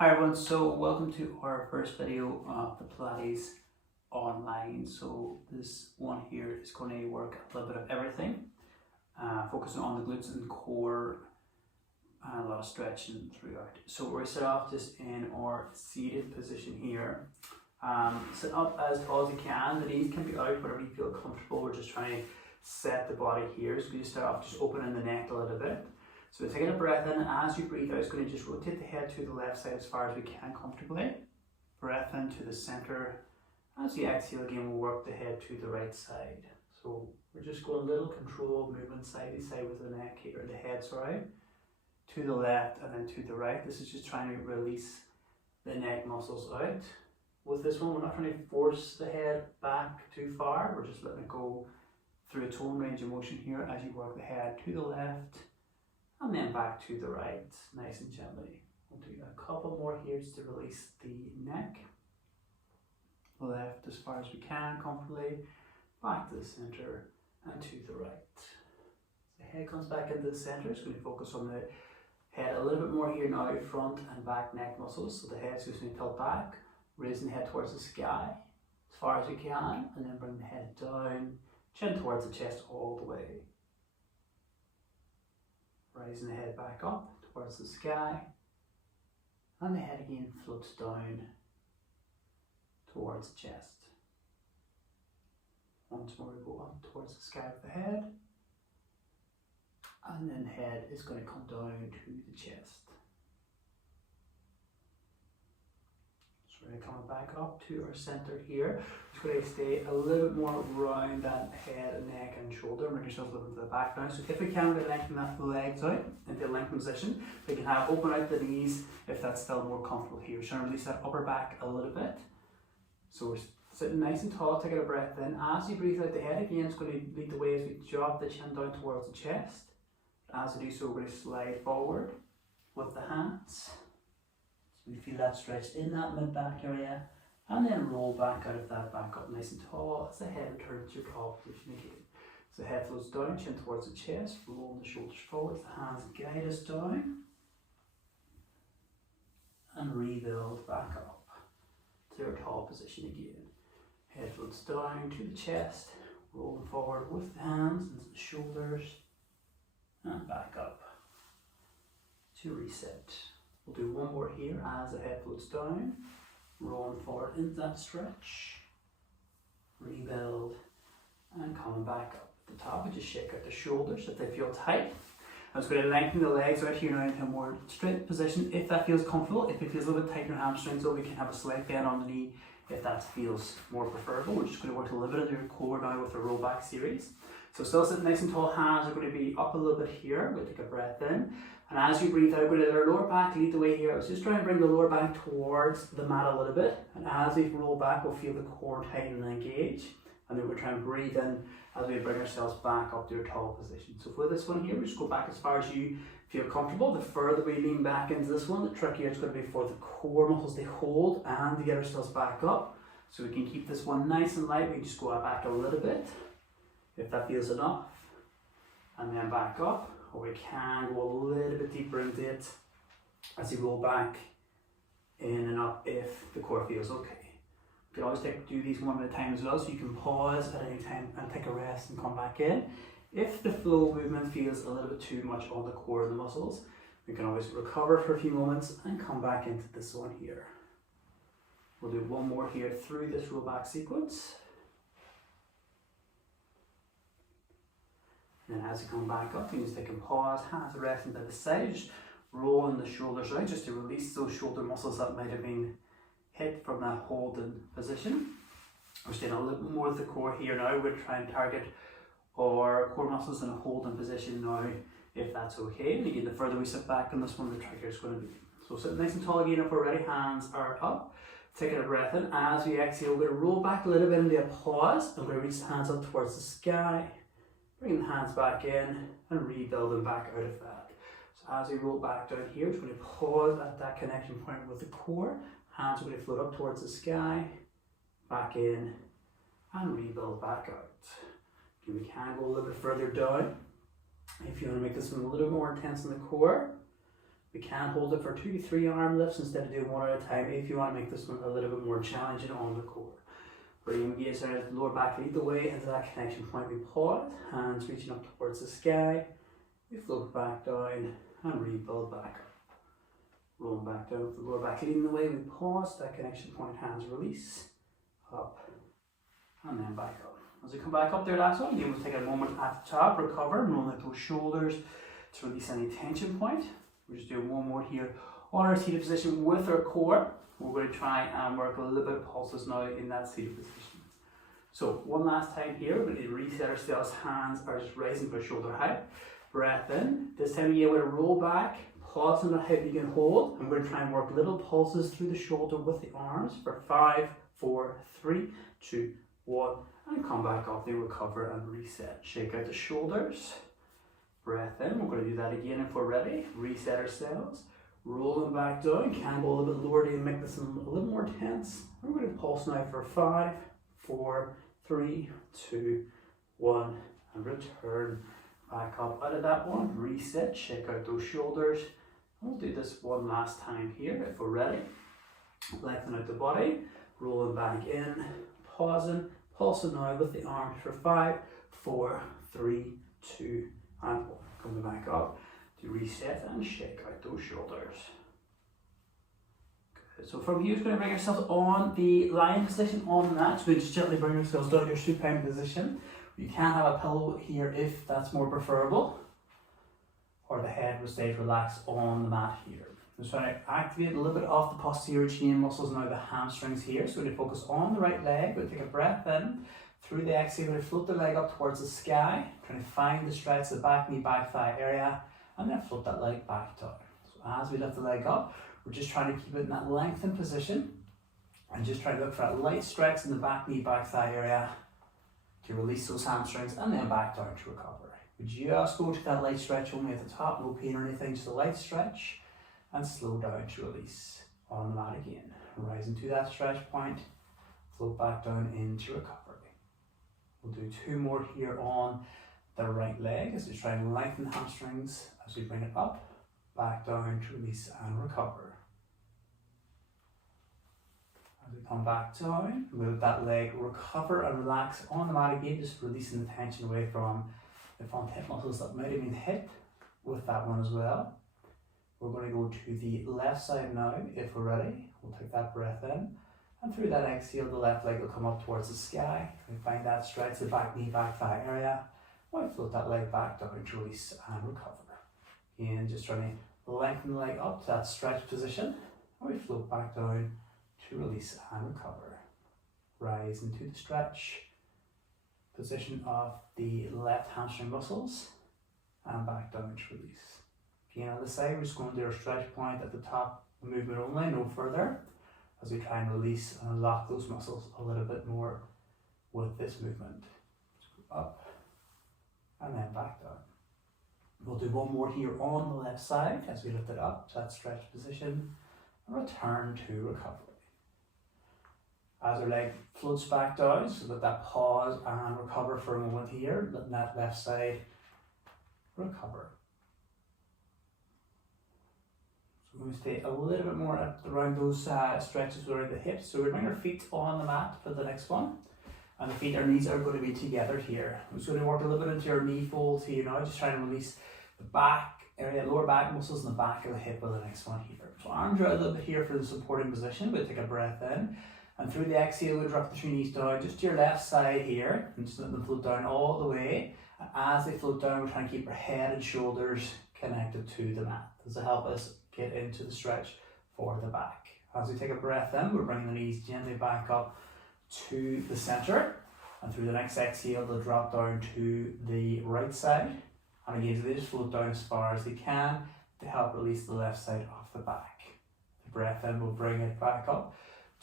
Hi everyone, so welcome to our first video of the Pilates online. So this one here is going to work a little bit of everything, focusing on the glutes and core and a lot of stretching throughout. So we're set off just in our seated position here. Sit up as tall as you can. The knees can be out wherever you feel comfortable. We're just trying to set the body here. So you start off just opening the neck a little bit. So we're taking a breath in, and as you breathe out, it's going to just rotate the head to the left side as far as we can comfortably. Breath into the center. As you exhale again, we'll work the head to the right side. So we're just going a little controlled movement side to side with the neck here, the head, sorry, to the left and then to the right. This is just trying to release the neck muscles out. With this one, we're not trying to force the head back too far. We're just letting it go through its own range of motion here as you work the head to the left and then back to the right, nice and gently. We'll do a couple more here just to release the neck. Left as far as we can, comfortably, back to the center and to the right. The head comes back into the center. It's going to focus on the head a little bit more here now, front and back neck muscles. So the head's just going to tilt back, raising the head towards the sky as far as we can, and then bring the head down, chin towards the chest all the way. Rising the head back up towards the sky, and the head again floats down towards the chest. Once more we go up towards the sky with the head, and then the head is going to come down to the chest. So we're coming back up to our center here. Just going to stay a little bit more around that head, neck and shoulder. Bring yourself a little bit to the back now. So if we can, we're lengthen that legs out into a lengthened position. We can have open out the knees if that's still more comfortable here. Trying to release that upper back a little bit. So we're sitting nice and tall, taking a breath in. As you breathe out, the head again is going to lead the way as we drop the chin down towards the chest. As we do so, we're going to slide forward with the hands. So we feel that stretch in that mid-back area. And then roll back out of that, back up nice and tall as the head returns to your top position again. So the head floats down, chin towards the chest, rolling the shoulders forward, the hands guide us down. And rebuild back up to our tall position again. Head floats down to the chest, rolling forward with the hands and the shoulders, and back up to reset. We'll do one more here as the head floats down, rolling forward into that stretch, rebuild, and coming back up at the top. We just shake out the shoulders if they feel tight. I'm just going to lengthen the legs out here now into a more straight position if that feels comfortable. If it feels a little bit tight in your hamstrings, so we can have a slight bend on the knee if that feels more preferable. We're just going to work a little bit on your core now with the roll back series. So still sitting nice and tall, hands are going to be up a little bit here. We're going to take a breath in. And as you breathe out, we're going to let our lower back lead the way here. I was just trying to bring the lower back towards the mat a little bit. And as we roll back, we'll feel the core tighten and engage. And then we're trying to breathe in as we bring ourselves back up to our tall position. So for this one here, we just go back as far as you feel comfortable. The further we lean back into this one, the trickier it's going to be for the core muscles to hold and to get ourselves back up. So we can keep this one nice and light. We can just go back a little bit, if that feels enough. And then back up, or we can go a little bit deeper into it as you roll back in and up if the core feels okay. You can always do these one at a time as well, so you can pause at any time and take a rest and come back in. If the flow movement feels a little bit too much on the core and the muscles, we can always recover for a few moments and come back into this one here. We'll do one more here through this roll back sequence. And then as you come back up, you just take a pause, hands resting by the side, just rolling the shoulders out just to release those shoulder muscles that might have been hit from that holding position. We're staying a little bit more with the core here now. We're trying to target our core muscles in a holding position now, if that's okay. And again, the further we sit back on this one, the trickier it's going to be. So sit nice and tall again if we're ready. Hands are up. Taking a breath in. As we exhale, we're going to roll back a little bit into a pause. And we're going to reach the hands up towards the sky. Bring the hands back in and rebuild them back out of that. So as we roll back down here, we're going to pause at that connection point with the core. Hands are going to float up towards the sky, back in, and rebuild back out. Okay, we can go a little bit further down if you want to make this one a little more intense in the core. We can hold it for 2 to 3 arm lifts instead of doing one at a time if you want to make this one a little bit more challenging on the core. Bring engage there, lower back lead the way into that connection point. We pause, hands reaching up towards the sky. We float back down and rebuild back up. Rolling back down with the lower back leading the way. We pause, that connection point, hands release, up, and then back up. As we come back up there, that's all. We'll take a moment at the top, recover, and roll out those shoulders to release any tension point. We're just doing one more here on our seated position with our core. We're going to try and work a little bit of pulses now in that seated position. So one last time here, we're going to reset ourselves. Hands are just rising for shoulder height. Breath in. This time again, we're going to roll back, pause on the hip you can hold. And we're going to try and work little pulses through the shoulder with the arms for 5, 4, 3, 2, 1. And come back up, then recover and reset. Shake out the shoulders. Breath in. We're going to do that again if we're ready. Reset ourselves. Rolling back down. Can go a little bit lower to make this a little more tense. We're going to pulse now for 5, 4, 3, 2, 1. And return back up out of that one. Reset. Shake out those shoulders. We'll do this one last time here if we're ready. Lengthen out the body. Rolling back in. Pausing. Pulsing now with the arms for 5, 4, 3, 2, and 1. Coming back up to reset and shake out those shoulders. Good. So from here, we're going to bring ourselves on the lying position on the mat. So we just gently bring ourselves down to your supine position. You can have a pillow here if that's more preferable, or the head will stay relaxed on the mat here. Just trying to activate a little bit of the posterior chain muscles now, the hamstrings here. So we're going to focus on the right leg. We'll take a breath in. Through the exhale, we're going to float the leg up towards the sky. Trying to find the stretch, the back knee, back thigh area. And then float that leg back down. So as we lift the leg up, we're just trying to keep it in that lengthened position. And just trying to look for that light stretch in the back knee, back thigh area to release those hamstrings and then back down to recover. We just go to that light stretch only at the top, no pain or anything, just a light stretch. And slow down to release on the mat again. Rising to that stretch point, float back down into recovery. We'll do 2 more here on the right leg as we try and lengthen the hamstrings as we bring it up, back down to release and recover. As we come back down, move that leg, recover and relax on the mat again, just releasing the tension away from the front hip muscles that might have been hit with that one as well. We're going to go to the left side now if we're ready. We'll take that breath in, and through that exhale, the left leg will come up towards the sky. We find that stretch, the back knee, back thigh area. We'll float that leg back down to release and recover. Again, just trying to lengthen the leg up to that stretch position. And we float back down to release and recover. Rise into the stretch position of the left hamstring muscles and back down to release. Again, on the side, we're just going to do our stretch point at the top, movement only, no further, as we try and release and unlock those muscles a little bit more with this movement. Up and then back down. We'll do one more here on the left side as we lift it up to that stretch position and return to recovery. As our leg floats back down, so that pause and recover for a moment here, letting that left side recover. We're going to stay a little bit more around those stretches around the hips. So we bring our feet on the mat for the next one. And the feet, our knees are going to be together here. I'm just going to work a little bit into our knee folds here now, just trying to release the back area, lower back muscles in the back of the hip with the next one here. So arms are a little bit here for the supporting position. We'll take a breath in. And through the exhale, we'll drop the 2 knees down just to your left side here. And just let them float down all the way. And as they float down, we're trying to keep our head and shoulders connected to the mat. This will help us get into the stretch for the back. As we take a breath in, we're bringing the knees gently back up to the center, and through the next exhale they'll drop down to the right side, and again they just float down as far as they can to help release the left side off the back. The breath in will bring it back up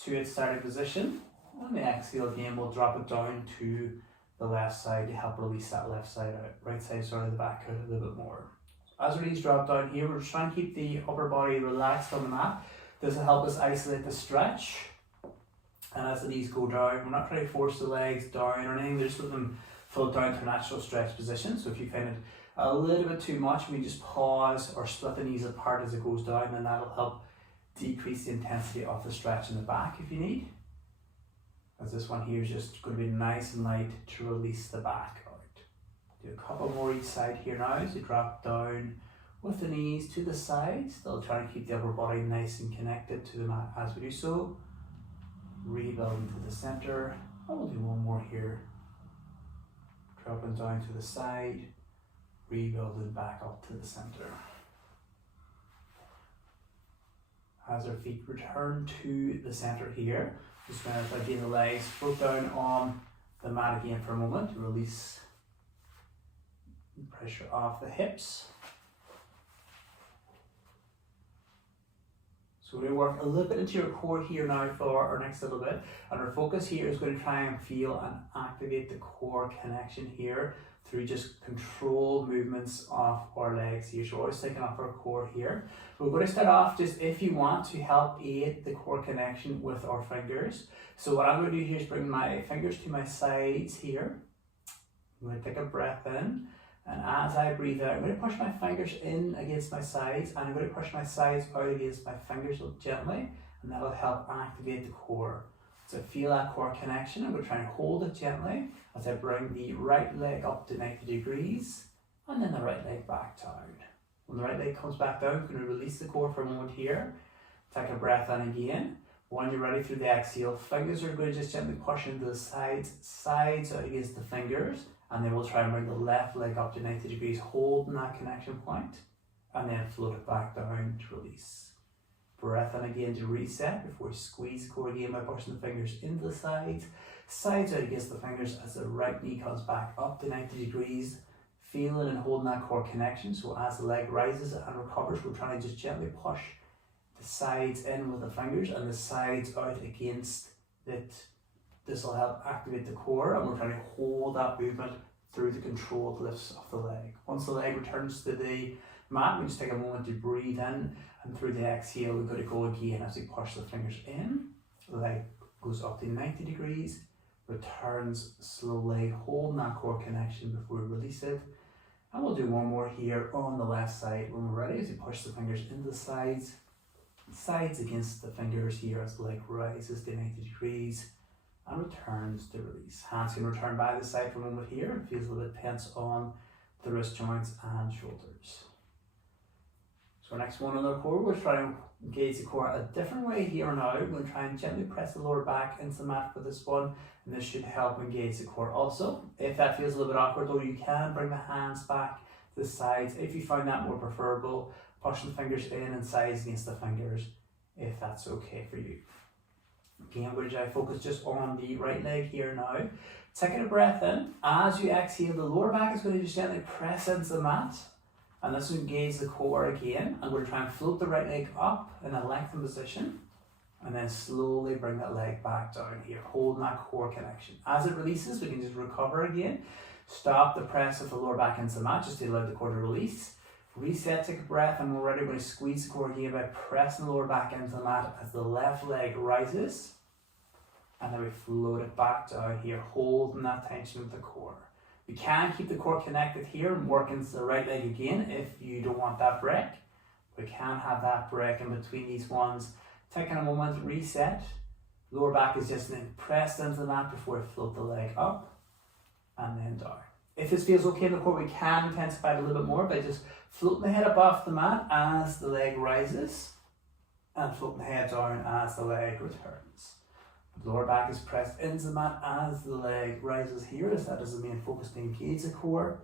to its starting position, and the exhale again will drop it down to the left side to help release that left side out, right side the back out a little bit more. As our knees drop down here, we're just trying to keep the upper body relaxed on the mat. This will help us isolate the stretch. And as the knees go down, we're not trying to force the legs down or anything, we're just let them float down to a natural stretch position. So if you find it a little bit too much, we just pause or split the knees apart as it goes down, and that'll help decrease the intensity of the stretch in the back if you need. As this one here is just going to be nice and light to release the back out. Do a couple more each side here now as you drop down with the knees to the sides, still trying to keep the upper body nice and connected to the mat as we do so. Rebuilding to the center, and we'll do one more here. Dropping down to the side, rebuilding back up to the center. As our feet return to the center here, just going to again the legs float down on the mat again for a moment to release the pressure off the hips. So we're going to work a little bit into your core here now for our next little bit, and our focus here is going to try and feel and activate the core connection here through just controlled movements of our legs here. So we're always taking off our core here. We're going to start off just, if you want, to help aid the core connection with our fingers. So what I'm going to do here is bring my fingers to my sides here. I'm going to take a breath in, and as I breathe out, I'm going to push my fingers in against my sides, and I'm going to push my sides out against my fingers gently, and that'll help activate the core. So feel that core connection. I'm going to try and hold it gently as I bring the right leg up to 90 degrees, and then the right leg back down. When the right leg comes back down, I'm going to release the core for a moment here. Take a breath in again. When you're ready through the exhale, fingers are going to just gently push into the sides out against the fingers, and then we'll try and bring the left leg up to 90 degrees, holding that connection point, and then float it back down to release. Breath in again to reset before we squeeze the core again by pushing the fingers into the sides out against the fingers as the right knee comes back up to 90 degrees, feeling and holding that core connection. So as the leg rises and recovers, we're trying to just gently push the sides in with the fingers and the sides out against it. This will help activate the core, and we're trying to hold that movement through the controlled lifts of the leg. Once the leg returns to the mat, we just take a moment to breathe in, and through the exhale, we're going to go again as we push the fingers in. The leg goes up to 90 degrees, returns slowly, holding that core connection before we release it. And we'll do one more here on the left side when we're ready as we push the fingers into the sides against the fingers here as the leg rises to 90 degrees. And returns to release. Hands can return by the side for a moment here. It feels a little bit tense on the wrist joints and shoulders. So next one on the core, we're trying to engage the core a different way here now. We're going to try and gently press the lower back into the mat for this one, and this should help engage the core also. If that feels a little bit awkward though, you can bring the hands back to the sides if you find that more preferable. Push the fingers in and sides against the fingers if that's okay for you. Again, we're going to focus just on the right leg here now. Taking a breath in. As you exhale, the lower back is going to just gently press into the mat, and this will engage the core again. I'm going to try and float the right leg up in a lengthened position, and then slowly bring that leg back down here, holding that core connection. As it releases, we can just recover again. Stop the press of the lower back into the mat just to allow the core to release. Reset, take a breath, and we're ready. We're going to squeeze the core again by pressing the lower back into the mat as the left leg rises, and then we float it back down here, holding that tension with the core. We can keep the core connected here and work into the right leg again if you don't want that break. We can have that break in between these ones. Taking a moment, reset. Lower back is just pressed into the mat before we float the leg up and then down. If this feels okay in the core, we can intensify it a little bit more by just floating the head up off the mat as the leg rises, and floating the head down as the leg returns. The lower back is pressed into the mat as the leg rises here, as that is the main focus to engage the core,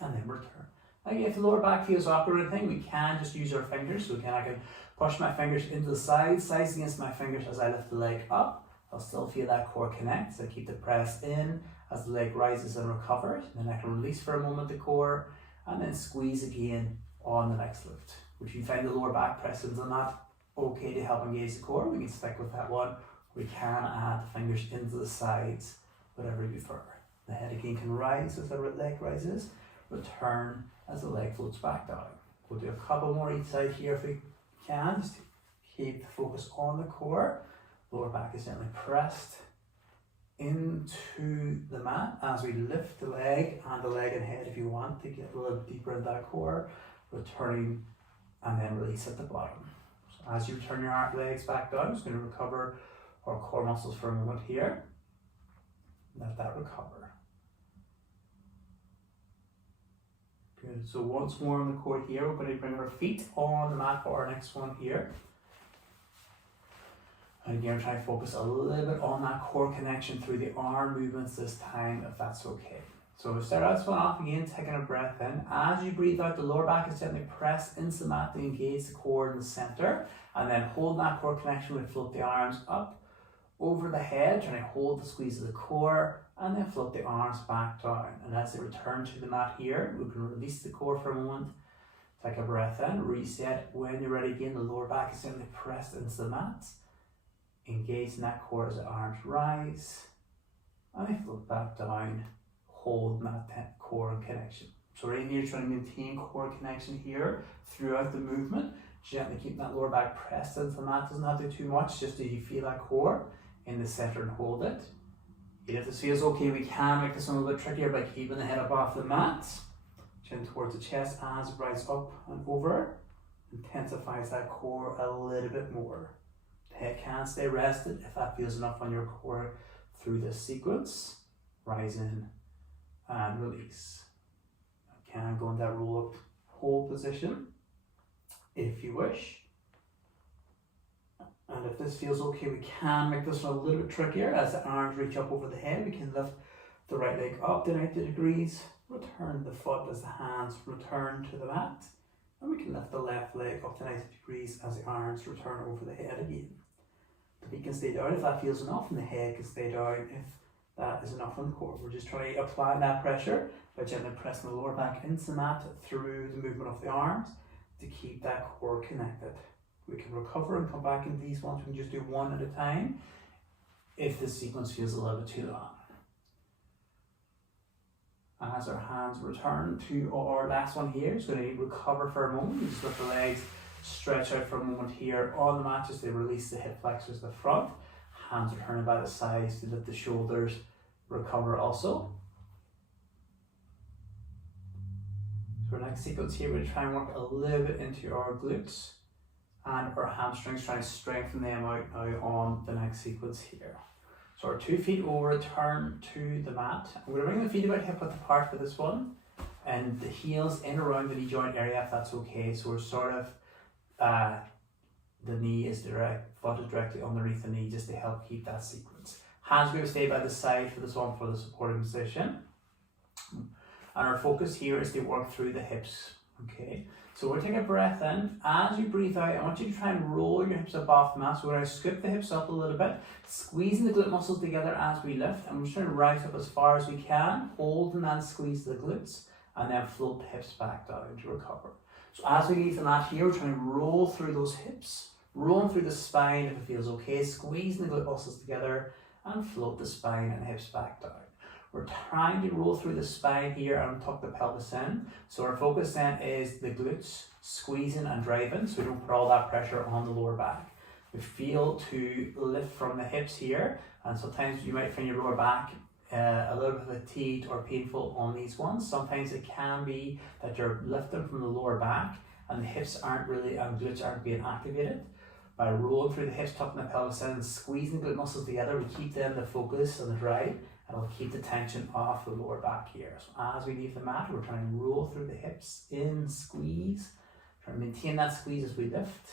and then return. Again, if the lower back feels awkward or anything, we can just use our fingers. So I can push my fingers into the sides against my fingers as I lift the leg up. I'll still feel that core connect, so I keep the press in as the leg rises and recovers. And then I can release for a moment the core, and then squeeze again on the next lift. If you find the lower back press into the mat okay to help engage the core, we can stick with that one. We can add the fingers into the sides, whatever you prefer. The head again can rise as the leg rises, return as the leg floats back down. We'll do a couple more each side here if we can, just to keep the focus on the core. Lower back is gently pressed into the mat as we lift the leg and the leg and head if you want to get a little deeper in that core, returning and then release at the bottom. So as you turn your legs back down, I'm just going to recover our core muscles for a moment here. Let that recover. Good. So once more on the core here, we're going to bring our feet on the mat for our next one here. And again, try to focus a little bit on that core connection through the arm movements this time, if that's okay. So we start out this one off again, taking a breath in. As you breathe out, the lower back is gently pressed into the mat to engage the core in the center. And then hold that core connection, we float the arms up over the head, trying to hold the squeeze of the core, and then float the arms back down. And as they return to the mat here, we can release the core for a moment. Take a breath in, reset. When you're ready again, the lower back is gently pressed into the mat. Engage in that core as the arms rise, and they float back down, hold that core and connection. So right here, trying to maintain core connection here throughout the movement. Gently keep that lower back pressed into the mat, doesn't have to do too much, just as you feel that core in the center and hold it. If this feels okay, we can make this one a little bit trickier by keeping the head up off the mat. Chin towards the chest as it rises up and over. Intensifies that core a little bit more. The head can stay rested if that feels enough on your core through this sequence. Rise in and release. You can go in that roll up hold position if you wish. And if this feels okay, we can make this one a little bit trickier. As the arms reach up over the head, we can lift the right leg up to 90 degrees, return the foot as the hands return to the mat, and we can lift the left leg up to 90 degrees as the arms return over the head again. The feet can stay down if that feels enough, and the head can stay down if that is enough on the core. We're just trying to apply that pressure by gently pressing the lower back into the mat through the movement of the arms to keep that core connected. We can recover and come back in these ones. We can just do one at a time if this sequence feels a little bit too long. As our hands return to our last one here, it's going to recover for a moment. We just let the legs stretch out for a moment here on the mat, just to release the hip flexors to the front. Hands are turning by the sides to let the shoulders recover also. So our next sequence here, we're trying to work a little bit into our glutes and our hamstrings, trying to strengthen them out now on the next sequence here. So our 2 feet will return to the mat. I'm going to bring the feet about hip width apart for this one, and the heels in around the knee joint area if that's okay. So we're sort of, the knee is direct, foot is directly underneath the knee just to help keep that sequence. Hands are going to stay by the side for this one for the supporting position. And our focus here is to work through the hips, okay? So we'll take a breath in. As you breathe out, I want you to try and roll your hips up off the mat. So we're going to scoop the hips up a little bit, squeezing the glute muscles together as we lift. And we're just trying to rise up as far as we can, holding and squeeze the glutes, and then float the hips back down to recover. So as we leave the mat here, we're trying to roll through those hips, rolling through the spine if it feels okay, squeezing the glute muscles together, and float the spine and hips back down. We're trying to roll through the spine here and tuck the pelvis in. So our focus then is the glutes, squeezing and driving, so we don't put all that pressure on the lower back. We feel to lift from the hips here, and sometimes you might find your lower back a little bit fatigued or painful on these ones. Sometimes it can be that you're lifting from the lower back and the hips aren't really, and glutes aren't being activated. By rolling through the hips, tucking the pelvis in, and squeezing the glute muscles together, we keep them the focus and the drive. It'll keep the tension off the lower back here. So as we leave the mat, we're trying to roll through the hips, in, squeeze, try to maintain that squeeze as we lift,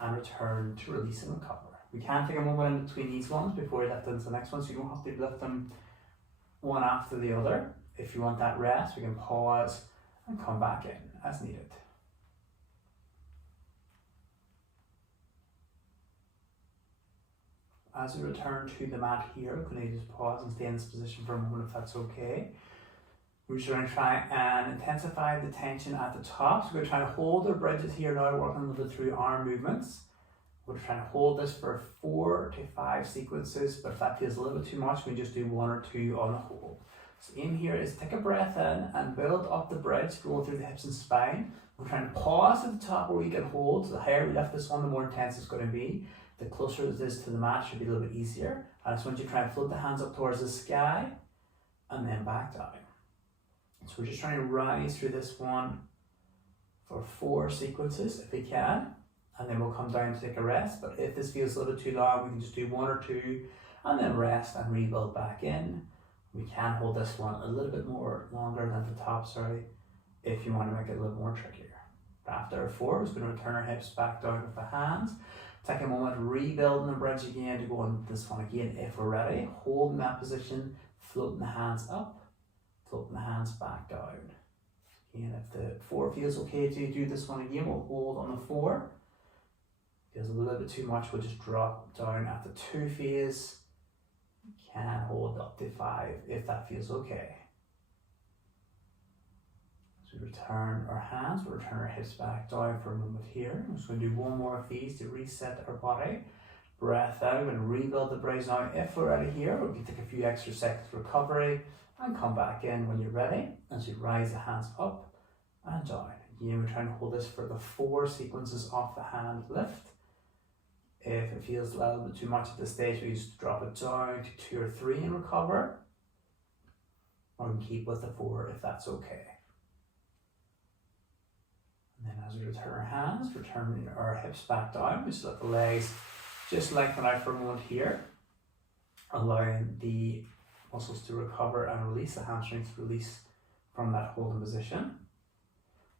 and return to release and recover. We can take a moment in between these ones before we lift into the next one, so you don't have to lift them one after the other. If you want that rest, we can pause and come back in as needed. As we return to the mat here, I'm going to just pause and stay in this position for a moment if that's okay. We're just going to try and intensify the tension at the top. So we're going to try to hold our bridges here now, working a little bit through arm movements. We're trying to hold this for 4 to 5 sequences, but if that feels a little bit too much, we can just do 1 or 2 on the hold. So aim here is take a breath in and build up the bridge, roll through the hips and spine. We're trying to pause at the top where we can hold. So the higher we lift this one, the more intense it's going to be. The closer it is to the mat should be a little bit easier. I just want you to try and float the hands up towards the sky and then back down. So we're just trying to rise through this one for 4 sequences if we can, and then we'll come down to take a rest. But if this feels a little bit too long, we can just do 1 or 2 and then rest and rebuild back in. We can hold this one a little bit more longer than the top, if you want to make it a little more trickier. After 4, we're just going to return our hips back down with the hands. Take a moment, rebuilding the bridge again to go on this one again if we're ready. Holding that position, floating the hands up, floating the hands back down. Again, if the 4 feels okay to do this one again, we'll hold on the 4. Feels a little bit too much, we'll just drop down at the 2 phase. Can hold up to 5 if that feels okay. So we return our hands, we'll return our hips back down for a moment here. I'm just going to do 1 more of these to reset our body. Breath out, we're going to rebuild the bridge now. If we're ready here, we can take a few extra seconds recovery and come back in when you're ready as you rise the hands up and down. Again, we're trying to hold this for the 4 sequences off the hand lift. If it feels a little bit too much at this stage, we just drop it down to 2 or 3 and recover. Or we can keep with the 4 if that's okay. And then as we return our hands, returning our hips back down, we just let the legs just lengthen out for a moment here, allowing the muscles to recover and release, the hamstrings to release from that holding position.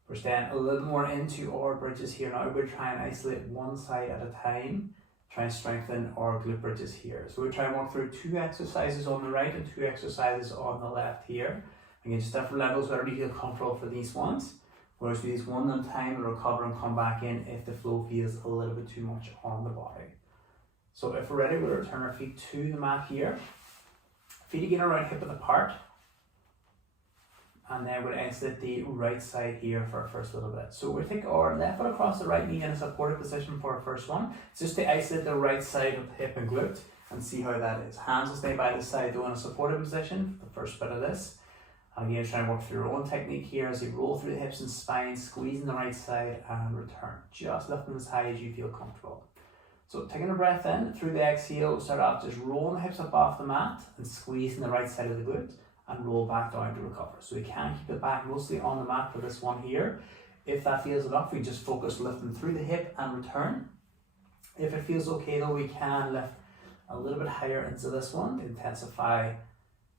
We're staying a little more into our bridges here now. We're trying to isolate one side at a time, try and strengthen our glute bridges here. So we're trying to work through 2 exercises on the right and 2 exercises on the left here. Again, just different levels, whatever you feel comfortable for these ones. Whereas we do these one at a time and recover and come back in if the flow feels a little bit too much on the body. So if we're ready, we'll return our feet to the mat here. Feet again around hip width apart. And then we'll exit the right side here for our first little bit. So we'll take our left foot across the right knee in a supported position for our first one. It's just to isolate the right side of the hip and glute and see how that is. Hands will stay by the side though in a supported position for the first bit of this. And again, try and work through your own technique here as you roll through the hips and spine, squeezing the right side and return. Just lifting as high as you feel comfortable. So taking a breath in, through the exhale, start off just rolling the hips up off the mat and squeezing the right side of the glute and roll back down to recover. So we can keep the back mostly on the mat for this one here. If that feels enough, we just focus lifting through the hip and return. If it feels okay though, we can lift a little bit higher into this one to intensify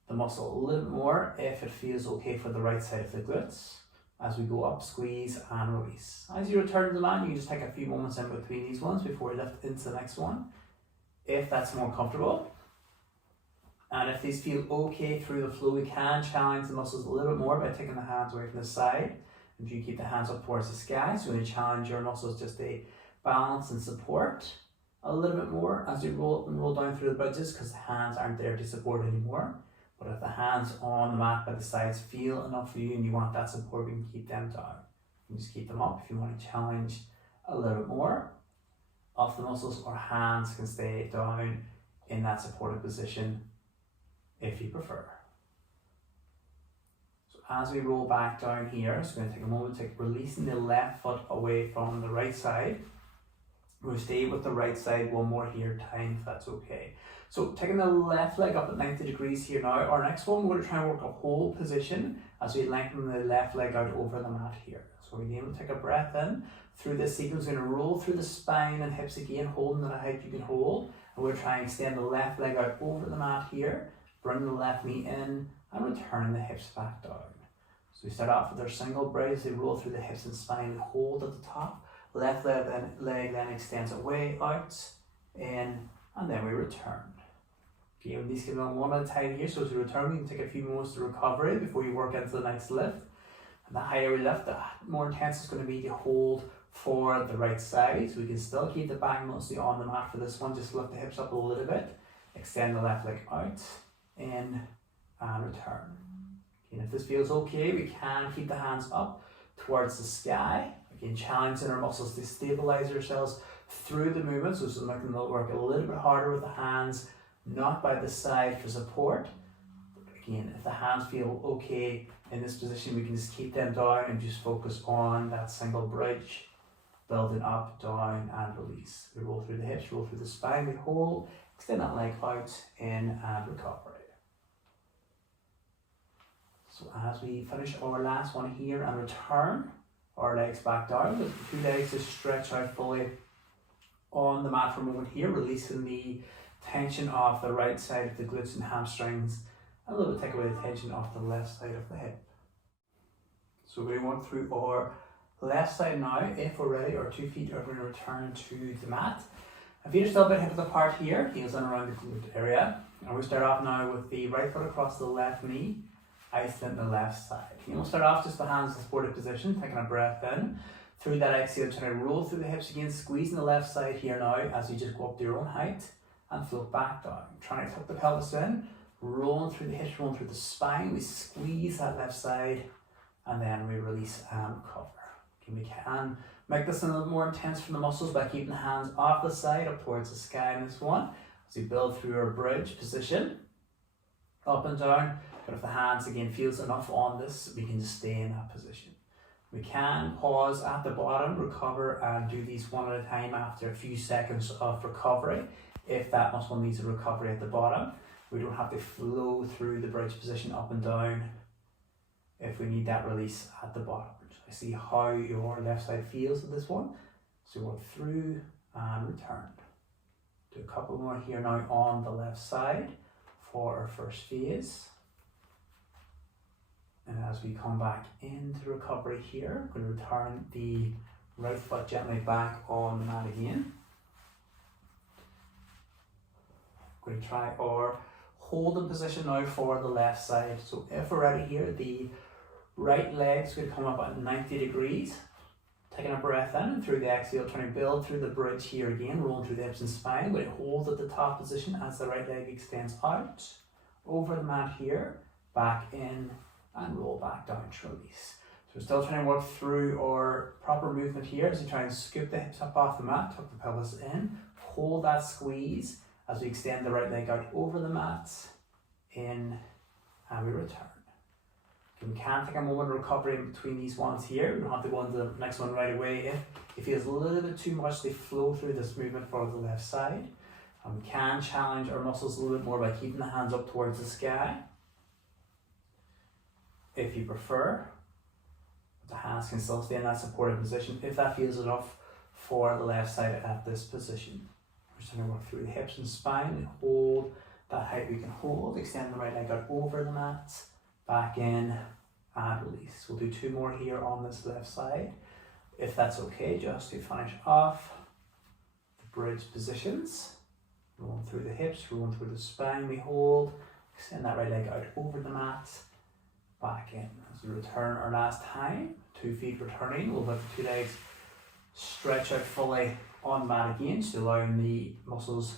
the muscle a little bit more if it feels okay for the right side of the glutes. As we go up, squeeze and release. As you return to the mat, you can just take a few moments in between these ones before you lift into the next one, if that's more comfortable. And if these feel okay through the flow, we can challenge the muscles a little bit more by taking the hands away from the side. If you keep the hands up towards the sky, so when you challenge your muscles just to balance and support a little bit more as you roll up and roll down through the bridges, because the hands aren't there to support anymore. But if the hands on the mat by the sides feel enough for you and you want that support, we can keep them down. You can just keep them up if you want to challenge a little bit more of the muscles, or hands can stay down in that supported position if you prefer. So as we roll back down here, so we're going to take a moment to releasing the left foot away from the right side. We'll stay with the right side one more here time if that's okay. So taking the left leg up at 90 degrees here now. Our next one, we're going to try and work a whole position as we lengthen the left leg out over the mat here. So again, we'll take a breath in. Through this sequence, we're going to roll through the spine and hips again, holding at a height you can hold. And we'll try and extend the left leg out over the mat here. Bring the left knee in and return the hips back down. So we start off with our single bridge. They roll through the hips and spine and hold at the top. Left leg then extends away, out, in, and then we return. Okay, and these can on one at a time here, so as we return, we can take a few moments to recovery before you work into the next lift. And the higher we lift, the more intense it's going to be to hold for the right side. So we can still keep the back mostly on the mat for this one, just lift the hips up a little bit, extend the left leg out, in, and return. Okay, and if this feels okay, we can keep the hands up towards the sky. Again, challenging our muscles to stabilize ourselves through the movement, so it's making them work a little bit harder with the hands, not by the side for support. But again, if the hands feel okay in this position, we can just keep them down and just focus on that single bridge building up, down, and release. We roll through the hips, roll through the spine, we hold, extend that leg out, in, and recovery. So as we finish our last one here and return our legs back down, with the two legs just stretch out fully on the mat for a moment here, releasing the tension off the right side of the glutes and hamstrings, and a little bit take away the tension off the left side of the hip. So we're going to work through our left side now. If we're ready, our 2 feet are going to return to the mat. And feet are still a bit hip width apart here, heels in around the glute area. And we start off now with the right foot across the left knee, iceling the left side. We'll start off just the hands in supported position, taking a breath in. Through that exhale, trying to roll through the hips again, squeezing the left side here now as you just go up to your own height and float back down. Trying to tuck the pelvis in, rolling through the hips, rolling through the spine. We squeeze that left side and then we release and recover. We can make this a little more intense for the muscles by keeping the hands off the side, up towards the sky in this one. As we build through our bridge position, up and down. But if the hands again feels enough on this, we can just stay in that position. We can pause at the bottom, recover, and do these one at a time after a few seconds of recovery. If that muscle needs a recovery at the bottom, we don't have to flow through the bridge position up and down if we need that release at the bottom. I see how your left side feels with this one. So work through and return. Do a couple more here now on the left side for our first phase. And as we come back into recovery here, we're going to return the right foot gently back on the mat again. We're going to try our holding position now for the left side. So if we're ready here, the right leg's going to come up at 90 degrees. Taking a breath in and through the exhale, trying to build through the bridge here again, rolling through the hips and spine. We're going to hold at the top position as the right leg extends out. Over the mat here, back in, and roll back down to release. So we're still trying to work through our proper movement here as we try and scoop the hips up off the mat, tuck the pelvis in, hold that squeeze as we extend the right leg out over the mat, in, and we return. We can take a moment of recovery in between these ones here. We don't have to go into the next one right away. If it feels a little bit too much, they flow through this movement for the left side. And we can challenge our muscles a little bit more by keeping the hands up towards the sky. If you prefer, the hands can still stay in that supported position if that feels enough for the left side at this position. We're just going to work through the hips and spine and hold that height we can hold. Extend the right leg out over the mat, back in, and release. We'll do 2 more here on this left side, if that's okay, just to finish off the bridge positions. Rolling through the hips, rolling through the spine, we hold. Extend that right leg out over the mat, back in. As we return our last time, 2 feet returning, we'll let the 2 legs stretch out fully on the mat again, so allowing the muscles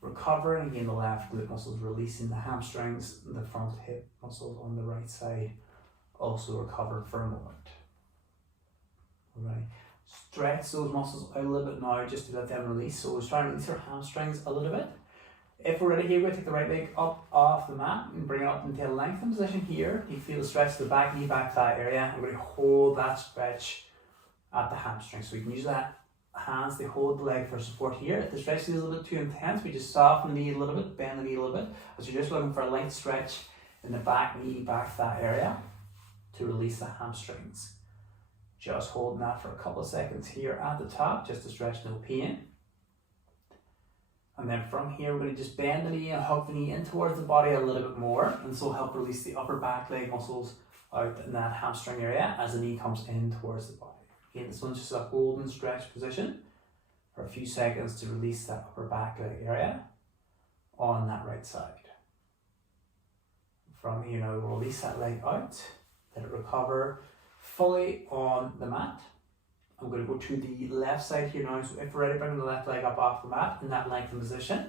recovering. Again, the left glute muscles releasing the hamstrings, the front hip muscles on the right side also recover for a moment. Alright, stretch those muscles out a little bit now just to let them release. So we're trying to release our hamstrings a little bit. If we're ready here, we're going to take the right leg up off the mat and bring it up into a lengthened position here. You feel the stretch to the back knee, back thigh area. And we're going to hold that stretch at the hamstring. So we can use that hands to hold the leg for support here. If the stretch feels a little bit too intense, we just soften the knee a little bit, bend the knee a little bit, as you're just looking for a light stretch in the back knee, back thigh area to release the hamstrings. Just holding that for a couple of seconds here at the top, just to stretch, no pain. And then from here, we're going to just bend the knee and hug the knee in towards the body a little bit more, and so help release the upper back leg muscles out in that hamstring area as the knee comes in towards the body. Again, this one's just a golden stretch position for a few seconds to release that upper back leg area on that right side. From here now, we'll release that leg out, let it recover fully on the mat. I'm going to go to the left side here now, so if we're ready, bring the left leg up off the mat in that lengthened position.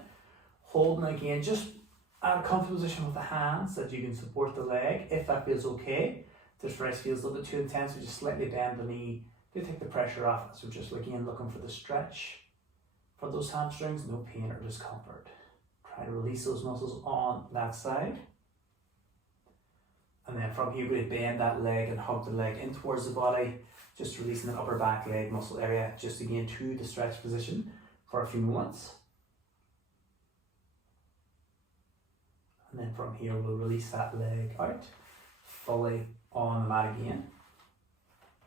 Holding again, just at a comfortable position with the hands so that you can support the leg if that feels okay. If the stretch feels a little bit too intense, we just slightly bend the knee to take the pressure off. So just again looking for the stretch for those hamstrings, no pain or discomfort. Try to release those muscles on that side. And then from here, we bend that leg and hug the leg in towards the body, just releasing the upper back leg muscle area, just again to the stretch position for a few moments. And then from here, we'll release that leg out, fully on the mat again.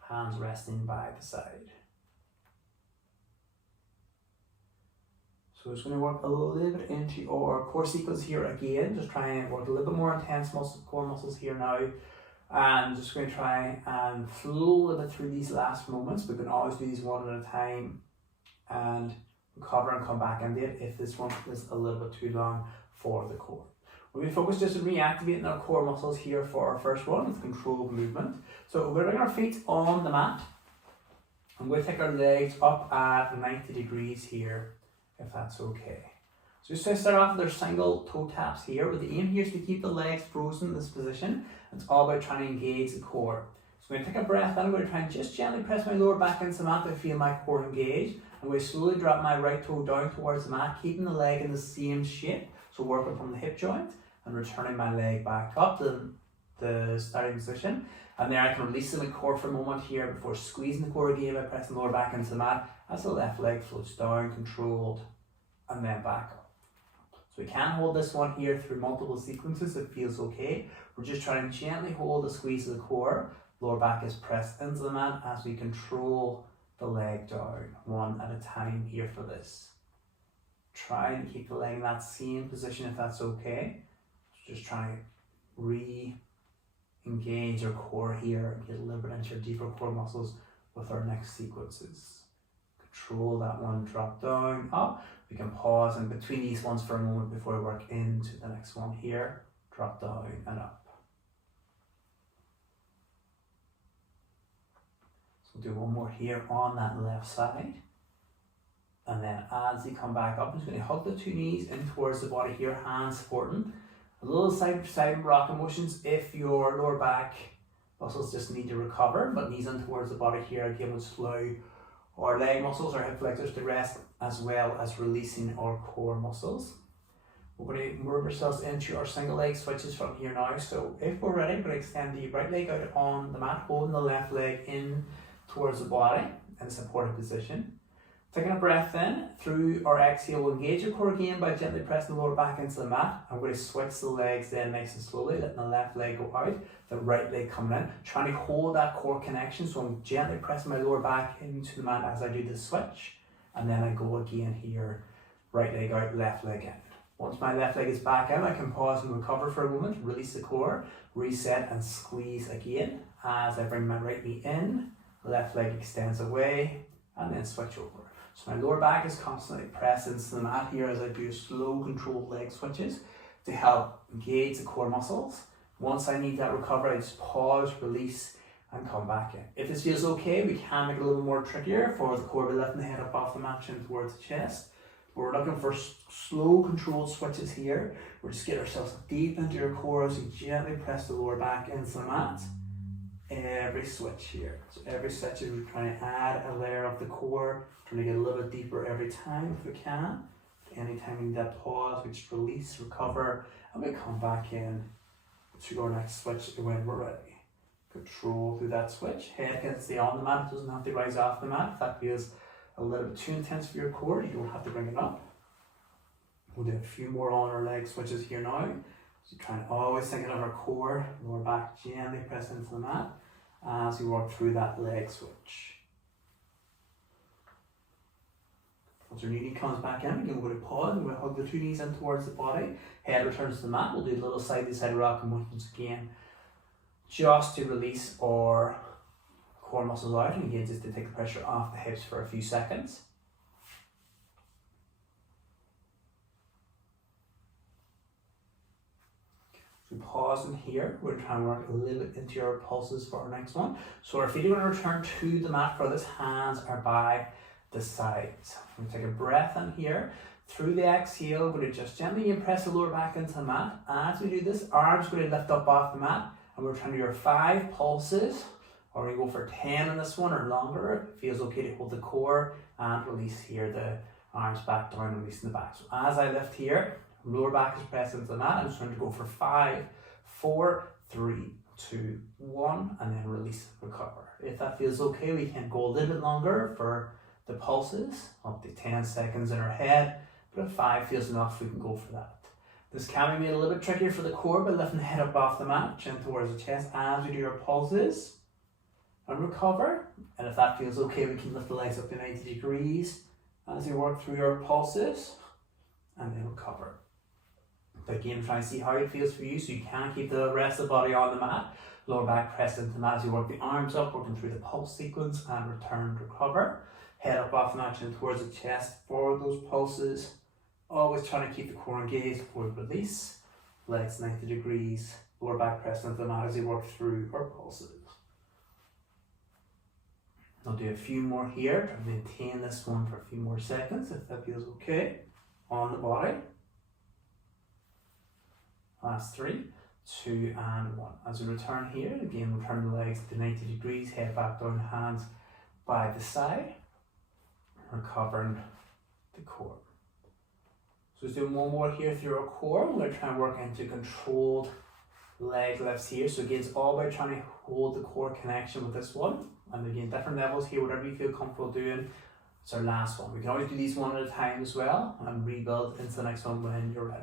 Hands resting by the side. So we're just going to work a little bit into our core sequence here again, just try and work a little bit more intense core muscles here now. And just going to try and flow a little bit through these last moments. We can always do these one at a time and recover and come back into it if this one is a little bit too long for the core. We're going to focus just on reactivating our core muscles here for our first one with controlled movement. So we're going to bring our feet on the mat and we'll take our legs up at 90 degrees here, if that's okay. So just to start off with our single toe taps here, but the aim here is to keep the legs frozen in this position. It's all about trying to engage the core. So I'm going to take a breath in. I'm going to try and just gently press my lower back into the mat to feel my core engage. I'm going to slowly drop my right toe down towards the mat, keeping the leg in the same shape. So working from the hip joint and returning my leg back up to the starting position. And there I can release the core for a moment here before squeezing the core again by pressing the lower back into the mat as the left leg floats down, controlled, and then back up. So we can hold this one here through multiple sequences. It feels okay. We're just trying to gently hold the squeeze of the core. Lower back is pressed into the mat as we control the leg down one at a time here for this. Try and keep the leg in that same position if that's okay. Just try to re-engage our core here and get a little bit into your deeper core muscles with our next sequences. Control that one, drop down, up. We can pause in between these ones for a moment before we work into the next one here. Drop down and up. So we'll do one more here on that left side. And then as you come back up, I'm just going to hug the two knees in towards the body here, hands supporting. A little side to side rocking motions if your lower back muscles just need to recover, but knees in towards the body here again will slow our leg muscles, our hip flexors to rest, as well as releasing our core muscles. We're going to move ourselves into our single leg switches from here now. So if we're ready, we're going to extend the right leg out on the mat, holding the left leg in towards the body in a supported position. Taking a breath in, through our exhale, we'll engage your core again by gently pressing the lower back into the mat. I'm going to switch the legs then nice and slowly, letting the left leg go out, the right leg coming in, trying to hold that core connection. So I'm gently pressing my lower back into the mat as I do the switch. And then I go again here, right leg out, left leg in. Once my left leg is back in, I can pause and recover for a moment, release the core, reset and squeeze again. As I bring my right knee in, left leg extends away, and then switch over. So my lower back is constantly pressed into the mat here as I do slow controlled leg switches to help engage the core muscles. Once I need that recovery, I just pause, release, and come back in. If this feels okay, we can make it a little more trickier for the core to lift the head up off the mat and towards the chest. We're looking for slow controlled switches here. We're just getting ourselves deep into your core as we gently press the lower back into the mat. Every switch here. So every switch is we're trying to add a layer of the core, trying to get a little bit deeper every time if we can. Anytime we need that pause, we just release, recover, and we come back in to our next switch when we're ready. Control through that switch. Head can stay on the mat, it doesn't have to rise off the mat. If that feels a little bit too intense for your core, you don't have to bring it up. We'll do a few more on our leg switches here now. So trying to always think of our core, lower back gently press into the mat as we work through that leg switch. Once our new knee comes back in, again we're going to pause and we'll hug the two knees in towards the body. Head returns to the mat. We'll do a little side to side rocking motions again, just to release our core muscles out, and again just to take the pressure off the hips for a few seconds. So pause in here. We're trying to work a little bit into our pulses for our next one. So our feet are going to return to the mat for this. Hands are by the sides. We're going to take a breath in here. Through the exhale, we're going to just gently press the lower back into the mat. As we do this, arms are going to lift up off the mat, and we're trying to do our 5 pulses, or we go for 10 on this one or longer. It feels okay to hold the core and release here the arms back down, releasing the back. So as I lift here, lower back is pressed into the mat. I'm just going to go for 5, 4, 3, 2, 1, and then release and recover. If that feels okay, we can go a little bit longer for the pulses, up to 10 seconds in our head, but if 5 feels enough, we can go for that. This can be made a little bit trickier for the core by lifting the head up off the mat, chin towards the chest as we do our pulses and recover. And if that feels okay, we can lift the legs up to 90 degrees as we work through our pulses and then recover. But again, try and see how it feels for you, so you can keep the rest of the body on the mat. Lower back pressed into the mat as you work the arms up, working through the pulse sequence and return to recover. Head up off the mat, chin towards the chest for those pulses. Always trying to keep the core engaged before we release. Legs 90 degrees, lower back pressed into the mat as you work through our pulses. I'll do a few more here, try to maintain this one for a few more seconds if that feels okay on the body. Last 3, 2 and 1. As we return here, again return the legs to 90 degrees, head back down, hands by the side, recovering the core. So let's do one more here through our core. We're going to try and work into controlled leg lifts here. So again, it's all about trying to hold the core connection with this one. And again, different levels here, whatever you feel comfortable doing. It's our last one. We can always do these one at a time as well and rebuild into the next one when you're ready.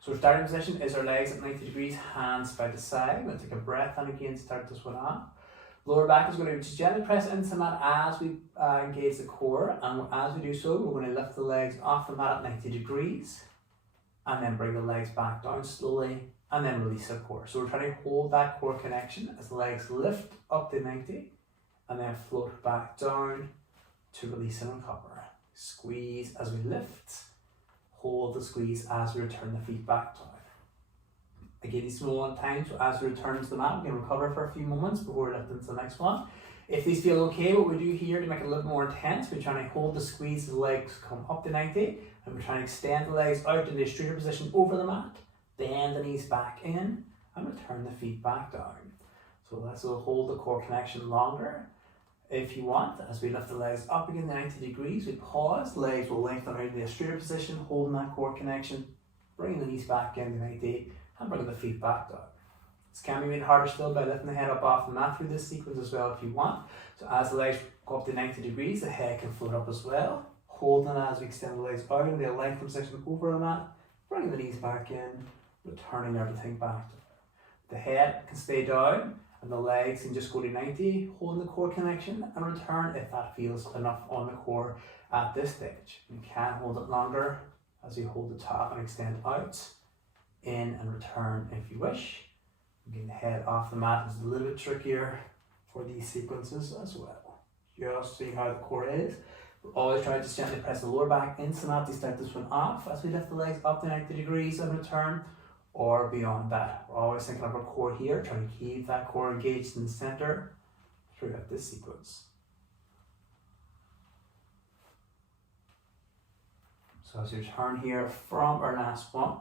So our starting position is our legs at 90 degrees, hands by the side. We're going to take a breath and again start this one off. Lower back is going to just gently press into the mat as we engage the core, and as we do so, we're going to lift the legs off the mat at 90 degrees and then bring the legs back down slowly and then release the core. So we're trying to hold that core connection as the legs lift up to 90 and then float back down to release and recover. Squeeze as we lift, hold the squeeze as we return the feet back down. Again, these small on time, so as we return to the mat, we can recover for a few moments before we lift into the next one. If these feel okay, what we do here to make it a little more intense, we're trying to hold the squeeze as the legs come up to 90, and we're trying to extend the legs out into a straighter position over the mat, bend the knees back in, and return the feet back down. So let's hold the core connection longer. If you want, as we lift the legs up again to 90 degrees, we pause, legs will lengthen out into a straighter position, holding that core connection, bringing the knees back in to 90, and bringing the feet back down. This can be made harder still by lifting the head up off the mat through this sequence as well if you want. So as the legs go up to 90 degrees, the head can float up as well. Holding as we extend the legs out in the lengthened position over the mat, bringing the knees back in, returning everything back down. The head can stay down and the legs can just go to 90, holding the core connection, and return if that feels enough on the core at this stage. You can hold it longer as you hold the top and extend out, in and return if you wish. Getting the head off the mat is a little bit trickier for these sequences as well. Just see how the core is. We're always trying to just gently press the lower back into the mat to start this one off as we lift the legs up to 90 degrees and return, or beyond that. We're always thinking of our core here, trying to keep that core engaged in the center throughout this sequence. So as you turn here from our last one,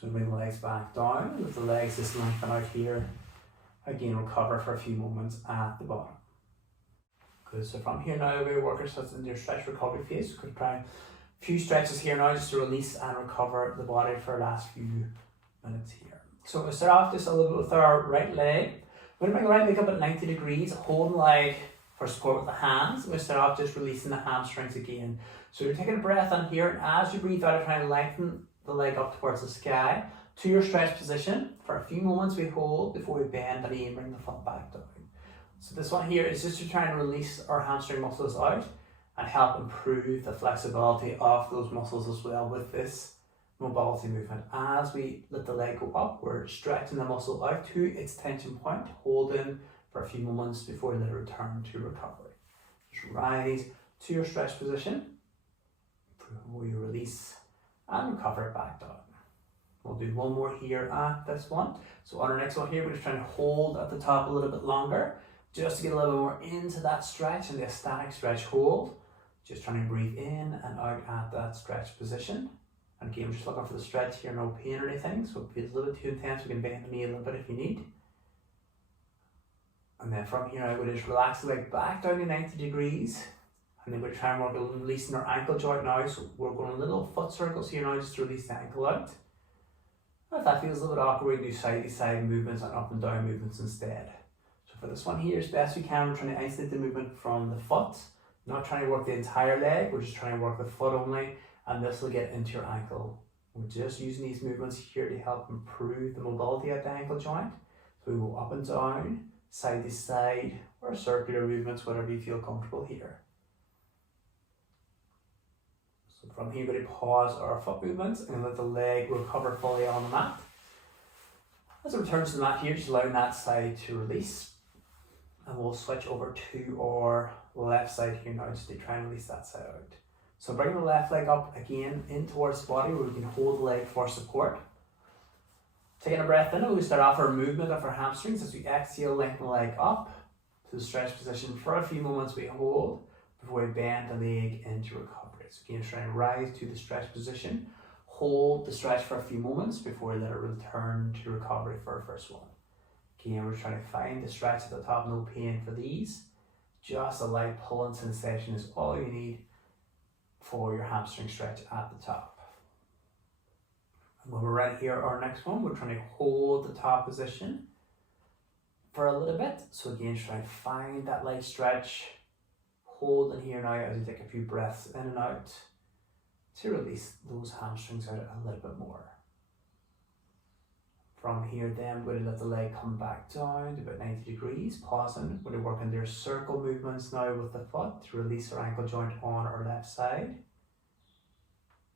so bring the legs back down, with the legs just lengthen out here. Again, recover for a few moments at the bottom. Good, so from here now, we work ourselves into your stretch recovery phase. So we could try a few stretches here now just to release and recover the body for the last few minutes here. So we'll start off just a little bit with our right leg. We're going to bring the right leg up at 90 degrees, hold the leg for support with the hands. We'll start off just releasing the hamstrings again. So you're taking a breath in here, and as you breathe out, you're trying to lengthen the leg up towards the sky to your stretch position. For a few moments we hold before we bend the knee and bring the foot back down. So this one here is just to try and release our hamstring muscles out and help improve the flexibility of those muscles as well with this mobility movement. As we let the leg go up, we're stretching the muscle out to its tension point, holding for a few moments before we let it return to recovery. Just rise to your stretch position before you release and recover it back down. We'll do one more here at this one. So on our next one here, we're just trying to hold at the top a little bit longer, just to get a little bit more into that stretch and the static stretch hold. Just trying to breathe in and out at that stretch position. And again, we're just looking for the stretch here, no pain or anything. So if it feels a little bit too intense, we can bend the knee a little bit if you need. And then from here, I would just relax the leg back down to 90 degrees. And then we're trying to work on releasing our ankle joint now. So we're going little foot circles here now just to release the ankle out. Or if that feels a little bit awkward, we do side to side movements and up and down movements instead. So for this one here, as best we can, we're trying to isolate the movement from the foot, not trying to work the entire leg, we're just trying to work the foot only, and this will get into your ankle. We're just using these movements here to help improve the mobility at the ankle joint. So we go up and down, side to side, or circular movements, whatever you feel comfortable here. So from here, we're going to pause our foot movements and let the leg recover fully on the mat. As it returns to the mat here, just allowing that side to release. And we'll switch over to our left side here now, just to try and release that side out. So bring the left leg up again in towards the body where we can hold the leg for support. Taking a breath in, we start off our movement of our hamstrings. As we exhale, lengthen the leg up to the stretch position for a few moments. We hold before we bend the leg into recovery. So again, try and rise to the stretch position. Hold the stretch for a few moments before we let it return to recovery for our first one. Again, we're trying to find the stretch at the top, no pain for these. Just a light pulling sensation is all you need for your hamstring stretch at the top. And when we're ready here, our next one, we're trying to hold the top position for a little bit. So again, try and find that light stretch. Hold in here now as you take a few breaths in and out to release those hamstrings out a little bit more. From here then, we're going to let the leg come back down to about 90 degrees, pausing. We're going to work on their circle movements now with the foot to release our ankle joint on our left side.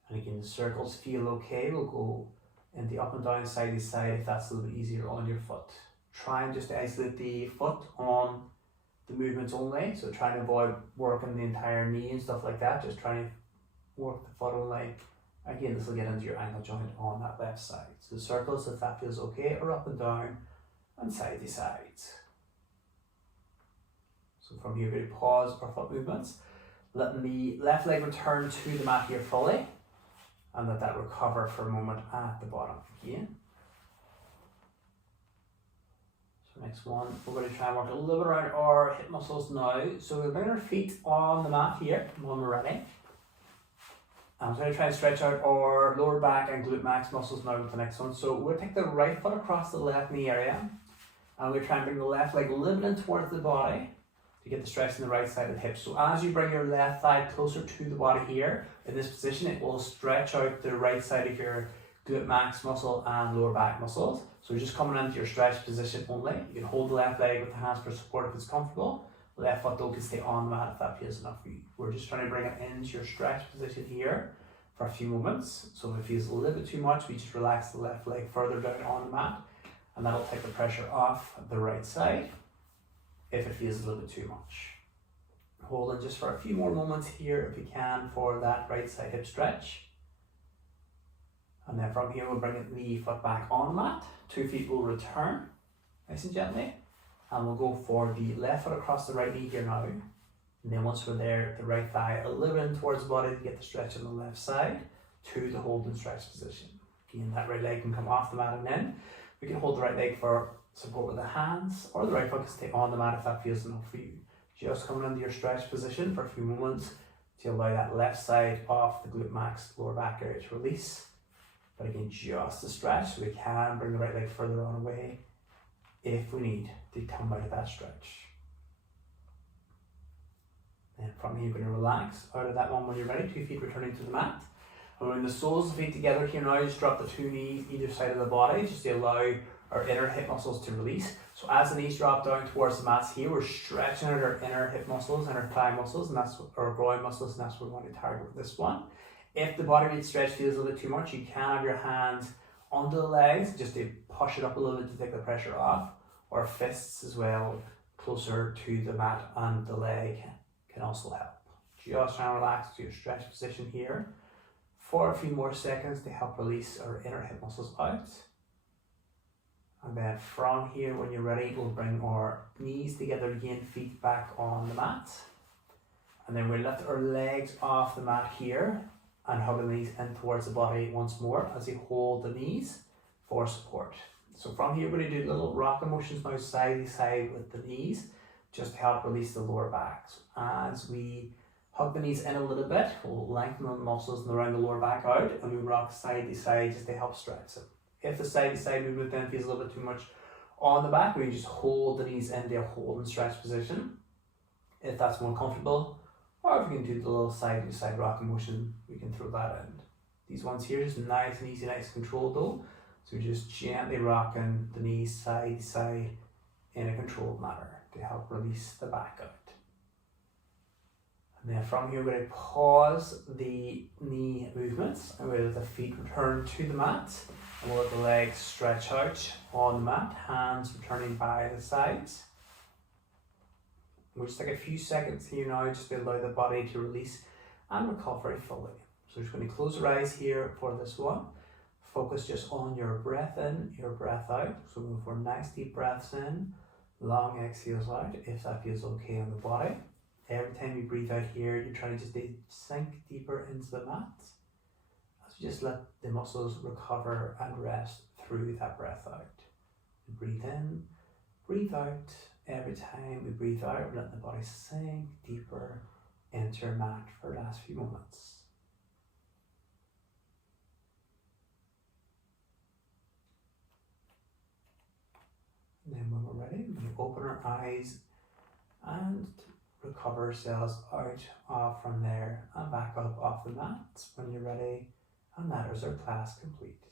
And again, the circles feel okay. We'll go in the up and down, side to side if that's a little bit easier on your foot. Try and just isolate the foot on the movements only. So try and avoid working the entire knee and stuff like that. Just try and work the foot only. Again, this will get into your ankle joint on that left side. So the circles, if that feels okay, are up and down and side to side. So from here, we're going to pause our foot movements. Letting the left leg return to the mat here fully. And let that recover for a moment at the bottom again. So next one, we're going to try and work a little bit around our hip muscles now. So we'll bring our feet on the mat here when we're ready. I'm going to try and stretch out our lower back and glute max muscles now with the next one. So we'll take the right foot across the left knee area. And we'll try and bring the left leg a little bit in towards the body to get the stretch in the right side of the hips. So as you bring your left thigh closer to the body here, in this position, it will stretch out the right side of your glute max muscle and lower back muscles. So you're just coming into your stretch position only. You can hold the left leg with the hands for support if it's comfortable. Left foot though can stay on the mat if that feels enough for you. We're just trying to bring it into your stretch position here for a few moments. So if it feels a little bit too much, we just relax the left leg further down on the mat, and that'll take the pressure off the right side if it feels a little bit too much. Hold on just for a few more moments here if you can for that right side hip stretch. And then from here we'll bring the foot back on the mat. 2 feet will return nice and gently. And we'll go for the left foot across the right knee here now. And then once we're there, the right thigh a little bit in towards the body to get the stretch on the left side to the hold and stretch position. Again, that right leg can come off the mat and in. We can hold the right leg for support with the hands, or the right foot can stay on the mat if that feels enough for you. Just coming into your stretch position for a few moments to allow that left side off the glute max lower back area to release. But again, just a stretch, so we can bring the right leg further on away if we need to come out of that stretch. And from here, you're going to relax out of that one when you're ready. 2 feet returning to the mat. And when the soles of the feet together here now, just drop the 2 knees either side of the body just to allow our inner hip muscles to release. So as the knees drop down towards the mats here, we're stretching out our inner hip muscles and our thigh muscles, and that's what, our groin muscles, and that's what we want to target with this one. If the body weight stretch feels a little bit too much, you can have your hands under the legs just to push it up a little bit to take the pressure off, or fists as well closer to the mat and the leg can also help. Just try and relax to your stretch position here for a few more seconds to help release our inner hip muscles out. And then from here, when you're ready, we'll bring our knees together again, feet back on the mat. And then we'll lift our legs off the mat here and hug the knees in towards the body once more as you hold the knees for support. So from here, we're going to do little rocking motions now side to side with the knees, just to help release the lower back. So as we hug the knees in a little bit, we'll lengthen the muscles around the lower back out, and we rock side to side just to help stretch it. If the side to side movement then feels a little bit too much on the back, we can just hold the knees into a hold and stretch position if that's more comfortable. Or if we can do the little side to side rocking motion, we can throw that in. These ones here is nice and easy, nice and controlled though. So we're just gently rocking the knees side to side in a controlled manner to help release the back out. And then from here, we're going to pause the knee movements and we'll let the feet return to the mat. And we'll let the legs stretch out on the mat, hands returning by the sides. We'll just take a few seconds here now just to allow the body to release and recover fully. So we're just going to close our eyes here for this one. Focus just on your breath in, your breath out. So go for nice deep breaths in, long exhales out if that feels okay on the body. Every time you breathe out here, you're trying to just sink deeper into the mat. As you just let the muscles recover and rest through that breath out. Breathe in, breathe out. Every time we breathe out, we're letting the body sink deeper into your mat for the last few moments. And then when we're ready, we open our eyes and recover ourselves out from there and back up off the mat when you're ready. And that is our class complete.